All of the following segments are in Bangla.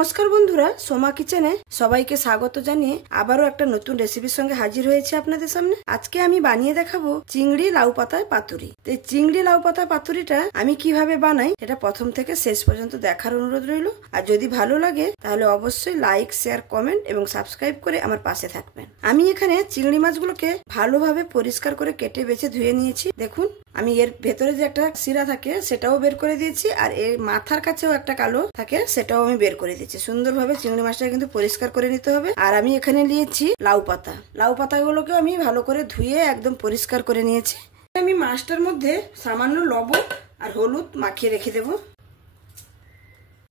নমস্কার বন্ধুরা, সোমা কিচেনে সবাইকে স্বাগত জানিয়ে আবারও একটা নতুন রেসিপির সঙ্গে হাজির হয়েছে আপনাদের সামনে। আজকে আমি বানিয়ে দেখাবো চিংড়ি লাউ পাতায় পাতুরি। এই চিংড়ি লাউ পাতায় পাতুরিটা আমি কিভাবে বানাই এটা প্রথম থেকে শেষ পর্যন্ত দেখার অনুরোধ রইল। আর যদি ভালো লাগে তাহলে অবশ্যই লাইক, শেয়ার, কমেন্ট এবং সাবস্ক্রাইব করে আমার পাশে থাকবেন। আমি এখানে চিংড়ি মাছগুলোকে ভালোভাবে পরিষ্কার করে কেটে বেছে ধুয়ে নিয়েছি। দেখুন, আমি এর ভেতরে যে একটা শিরা থাকে সেটাও বের করে দিয়েছি, আর এর মাথার কাছেও একটা কালো থাকে সেটাও আমি বের করে দিয়েছি। সুন্দরভাবে চিংড়ি মাছটা কিন্তু পরিষ্কার করে নিতে হবে। আর আমি এখানে নিয়েছি লাউ পাতা। লাউ পাতাগুলোকে আমি ভালো করে ধুয়ে একদম পরিষ্কার করে নিয়েছি। আমি মাছটার মধ্যে সামান্য লবণ আর হলুদ মাখিয়ে রেখে দেব,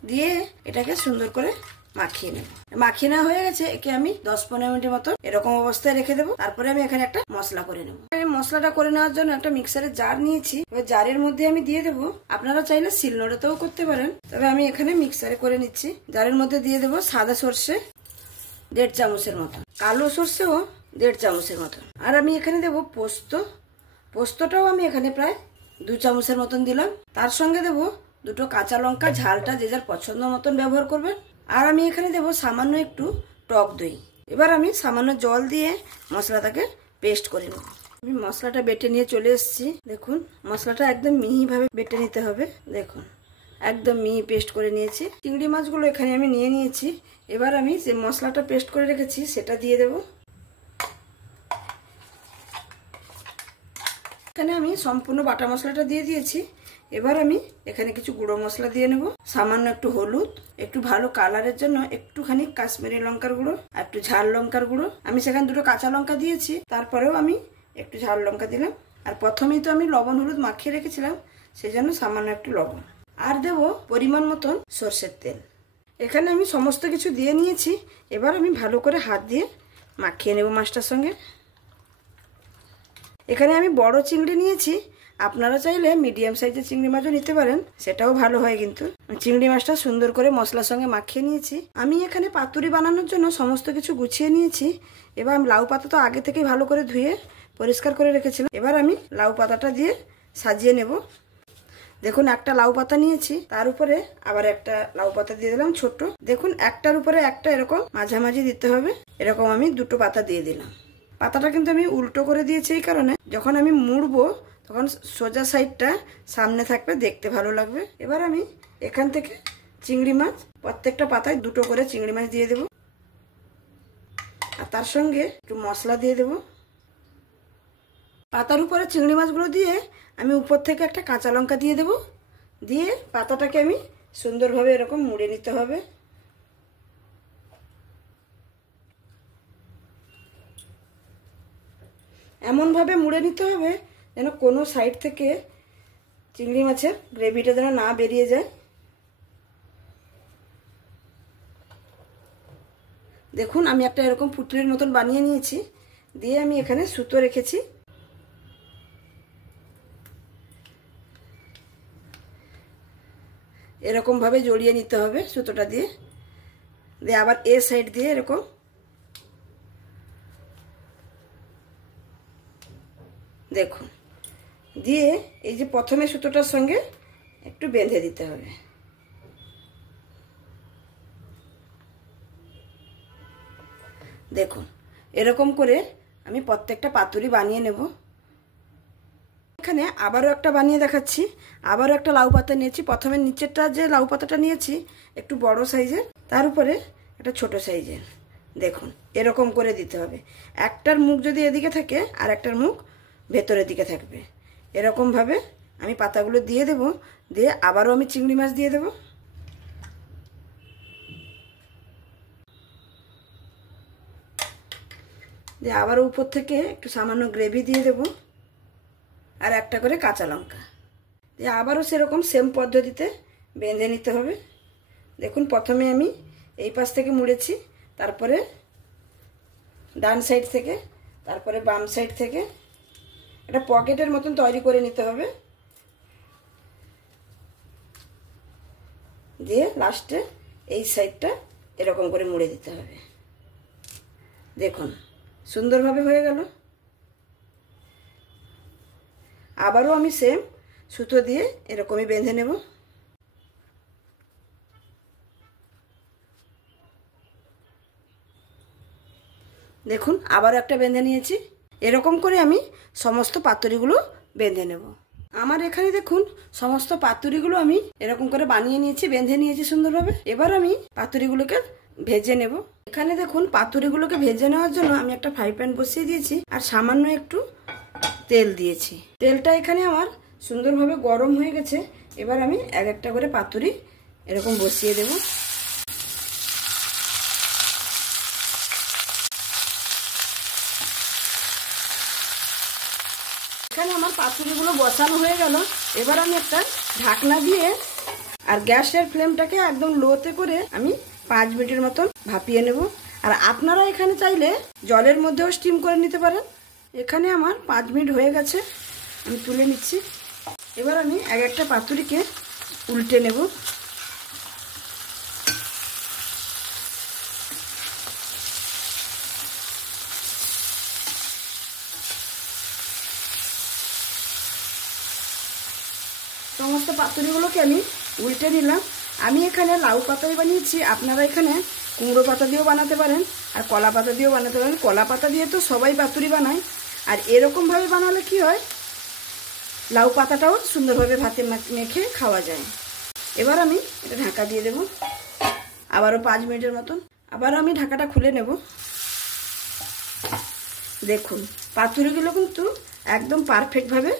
দিয়ে এটাকে সুন্দর করে মাখিয়ে নেব। মাখিয়ে নেওয়া হয়ে গেছে, একে আমি 10-15 মিনিটের মতো এরকম অবস্থায় রেখে দেবো। তারপরে আমি এখানে একটা মশলা করে নেবো। মশলাটা করে নেওয়ার জন্য একটা মিক্সারের জার নিয়েছি। এবার জারের মধ্যে আমি দিয়ে দেবো, আপনারা চাইলে শিলনোড়াতেও করতে পারেন, তবে আমি এখানে মিক্সারে করে নিচ্ছি। জারের মধ্যে দিয়ে দেবো সাদা সর্ষে 1.5 চামচের মতন, কালো সর্ষেও 1.5 চামচের মতন, আর আমি এখানে দেবো পোস্ত। পোস্তটাও আমি এখানে প্রায় 2 চামচের মতন দিলাম। তার সঙ্গে দেবো 2টো কাঁচা লঙ্কা, ঝালটা যে যার পছন্দ মতন ব্যবহার করবেন। আর আমি এখানে দেবো সামান্য একটু টক দই। এবার আমি সামান্য জল দিয়ে মশলাটাকে পেস্ট করে নেব। আমি মশলাটা বেটে নিয়ে চলে এসেছি। দেখুন, মশলাটা একদম মিহিভাবে বেটে নিতে হবে। দেখুন, একদম মিহি পেস্ট করে নিয়েছি। চিংড়ি মাছগুলো এখানে আমি নিয়ে নিয়েছি। এবার আমি যে মশলাটা পেস্ট করে রেখেছি সেটা দিয়ে দেব। এখানে আমি সম্পূর্ণ বাটা মশলাটা দিয়ে দিয়েছি। এবার আমি এখানে কিছু গুঁড়ো মশলা দিয়ে নেব, সামান্য একটু হলুদ, একটু ভালো কালারের জন্য একটুখানি কাশ্মীরি লঙ্কার গুঁড়ো, আর একটু ঝাল লঙ্কার গুঁড়ো। আমি সেখানে 2টো কাঁচা লঙ্কা দিয়েছি, তারপরেও আমি একটু ঝাল লঙ্কা দিলাম। আর প্রথমেই তো আমি লবণ হলুদ মাখিয়ে রেখেছিলাম, সেই জন্য সামান্য একটু লবণ। আর দেব পরিমাণ মতন সর্ষের তেল। এখানে আমি সমস্ত কিছু দিয়ে নিয়েছি। এবার আমি ভালো করে হাত দিয়ে মাখিয়ে নেব মাছটার সঙ্গে। এখানে আমি বড় চিংড়ি নিয়েছি, আপনারা চাইলে মিডিয়াম সাইজের চিংড়ি মাছও নিতে পারেন, সেটাও ভালো হয়। কিন্তু চিংড়ি মাছটা সুন্দর করে মশলার সঙ্গে মাখিয়ে নিয়েছি। আমি এখানে পাতুরি বানানোর জন্য সমস্ত কিছু গুছিয়ে নিয়েছি। এবার আমি লাউ পাতা তো আগে থেকেই ভালো করে ধুয়ে পরিষ্কার করে রেখেছিলাম। এবার আমি লাউ পাতাটা দিয়ে সাজিয়ে নেব। দেখুন, একটা লাউ পাতা নিয়েছি, তার উপরে আবার একটা লাউ পাতা দিয়ে দিলাম ছোট। দেখুন, একটার উপরে একটা এরকম মাঝামাঝি দিতে হবে। এরকম আমি 2টো পাতা দিয়ে দিলাম। পাতাটা কিন্তু আমি উল্টো করে দিয়েছি এই কারণে, যখন আমি মুড়বো তখন সোজা সাইডটা সামনে থাকবে, দেখতে ভালো লাগবে। এবার আমি এখান থেকে চিংড়ি মাছ প্রত্যেকটা পাতায় 2টো করে চিংড়ি মাছ দিয়ে দেব, আর তার সঙ্গে একটু মশলা দিয়ে দেব। পাতার উপরে চিংড়ি মাছগুলো দিয়ে আমি উপর থেকে একটা কাঁচা লঙ্কা দিয়ে দেব। দিয়ে পাতাটাকে আমি সুন্দরভাবে এরকম মুড়ে নিতে হবে। এমনভাবে মুড়ে নিতে হবে যেন কোনো সাইড থেকে চিংড়ি মাছের গ্রেভিটা যেন না বেরিয়ে যায়। দেখুন, আমি একটা এরকম পুতুলের মতন বানিয়ে নিয়েছি। দিয়ে আমি এখানে সুতো রেখেছি। এরকমভাবে জড়িয়ে নিতে হবে সুতোটা দিয়ে। দিয়ে আবার এ সাইড দিয়ে এরকম দেখুন দিয়ে এই যে প্রথমে সুতোটার সঙ্গে একটু বেঁধে দিতে হবে। দেখুন, এরকম করে আমি প্রত্যেকটা পাতুরি বানিয়ে নেব। এখানে আবারও একটা বানিয়ে দেখাচ্ছি। আবারও একটা লাউ পাতা নিয়েছি। প্রথমে নিচেরটা যে লাউ পাতাটা নিয়েছি একটু বড় সাইজের, তার উপরে একটা ছোট সাইজের। দেখুন, এরকম করে দিতে হবে। একটার মুখ যদি এদিকে থাকে আর একটার মুখ ভেতরের দিকে থাকবে। এরকমভাবে আমি পাতাগুলো দিয়ে দেব। দিয়ে আবারও আমি চিংড়ি মাছ দিয়ে দেব। দিয়ে আবারও উপর থেকে একটু সামান্য গ্রেভি দিয়ে দেব, আর একটা করে কাঁচা লঙ্কা দিয়ে আবারও সেরকম সেম পদ্ধতিতে বেঁধে নিতে হবে। দেখুন, প্রথমে আমি এই পাশ থেকে মুড়েছি, তারপরে ডান সাইড থেকে, তারপরে বাম সাইড থেকে একটা পকেটের মতন তৈরি করে নিতে হবে। দিয়ে লাস্টে এই সাইডটা এরকম করে মুড়ে দিতে হবে। দেখুন, সুন্দরভাবে হয়ে গেল। আবারও আমি সেম সুতো দিয়ে এরকমই বেঁধে নেব। দেখুন আবারও একটা বেঁধে নিয়েছি। এরকম করে আমি সমস্ত পাতুরিগুলো বেঁধে নেব। আমার এখানে দেখুন সমস্ত পাতুরিগুলো আমি এরকম করে বানিয়ে নিয়েছি, বেঁধে নিয়েছি সুন্দরভাবে। এবার আমি পাতুরিগুলোকে ভেজে নেব। এখানে দেখুন পাতুরিগুলোকে ভেজে নেওয়ার জন্য আমি একটা ফ্রাই প্যান বসিয়ে দিয়েছি আর সামান্য একটু তেল দিয়েছি। তেলটা এখানে আমার সুন্দরভাবে গরম হয়ে গেছে। এবার আমি এক একটা করে পাতুরি এরকম বসিয়ে দেব। এখানে আমার পাতুরিগুলো বসানো হয়ে গেল। এবার আমি একটা ঢাকনা দিয়ে আর গ্যাসের ফ্লেমটাকে একদম লোতে করে আমি 5 মিনিটের মতন ভাপিয়ে নেব। আর আপনারা এখানে চাইলে জলের মধ্যেও স্টিম করে নিতে পারেন। এখানে আমার 5 মিনিট হয়ে গেছে, আমি তুলে নিচ্ছি। এবার আমি এক একটা পাতুরিকে উল্টে নেব। সমস্ত পাতুরিগুলোকে আমি উল্টে নিলাম। আমি এখানে লাউ পাতায় বানিয়েছি, আপনারা এখানে কুমড়ো পাতা দিয়েও বানাতে পারেন আর কলা পাতা দিয়েও বানাতে পারেন। কলা পাতা দিয়ে তো সবাই পাতুরি বানায়, আর এরকমভাবে বানালে কি হয়, লাউ পাতাটাও সুন্দরভাবে ভাতে মেখে খাওয়া যায়। এবার আমি এটা ঢাকা দিয়ে দেব আবারও 5 মিনিটের মতন। আবার আমি ঢাকাটা খুলে নেব। দেখুন পাতুরিগুলো কিন্তু একদম পারফেক্টভাবে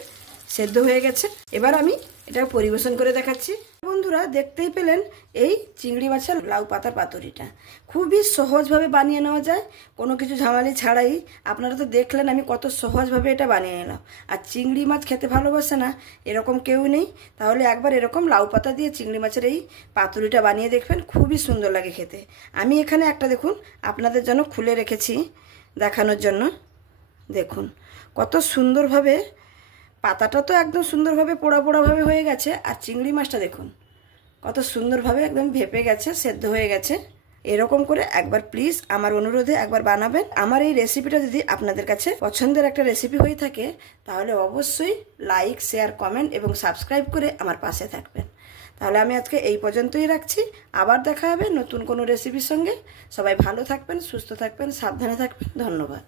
সেদ্ধ হয়ে গেছে। এবার আমি এটা পরিবেশন করে দেখাচ্ছি। বন্ধুরা দেখতেই পেলেন এই চিংড়ি মাছের লাউ পাতার পাতুরিটা খুবই সহজভাবে বানিয়ে নেওয়া যায়, কোনো কিছু ঝামেলা ছাড়াই। আপনারা তো দেখলেন আমি কত সহজভাবে এটা বানিয়ে নিলাম। আর চিংড়ি মাছ খেতে ভালোবাসে না এরকম কেউ নেই, তাহলে একবার এরকম লাউ পাতা দিয়ে চিংড়ি মাছের এই পাতুরিটা বানিয়ে দেখবেন, খুবই সুন্দর লাগে খেতে। আমি এখানে একটা দেখুন আপনাদের জন্য খুলে রেখেছি দেখানোর জন্য। দেখুন কত সুন্দরভাবে, পাতাটা তো একদম সুন্দরভাবে পোড়া পোড়াভাবে হয়ে গেছে, আর চিংড়ি মাছটা দেখুন কত সুন্দরভাবে একদম ভেপে গেছে, সেদ্ধ হয়ে গেছে। এরকম করে একবার প্লিজ আমার অনুরোধে একবার বানাবেন। আমার এই রেসিপিটা যদি আপনাদের কাছে পছন্দের একটা রেসিপি হয়ে থাকে তাহলে অবশ্যই লাইক, শেয়ার, কমেন্ট এবং সাবস্ক্রাইব করে আমার পাশে থাকবেন। তাহলে আমি আজকে এই পর্যন্তই রাখছি। আবার দেখা হবে নতুন কোনো রেসিপির সঙ্গে। সবাই ভালো থাকবেন, সুস্থ থাকবেন, সাবধানে থাকবেন। ধন্যবাদ।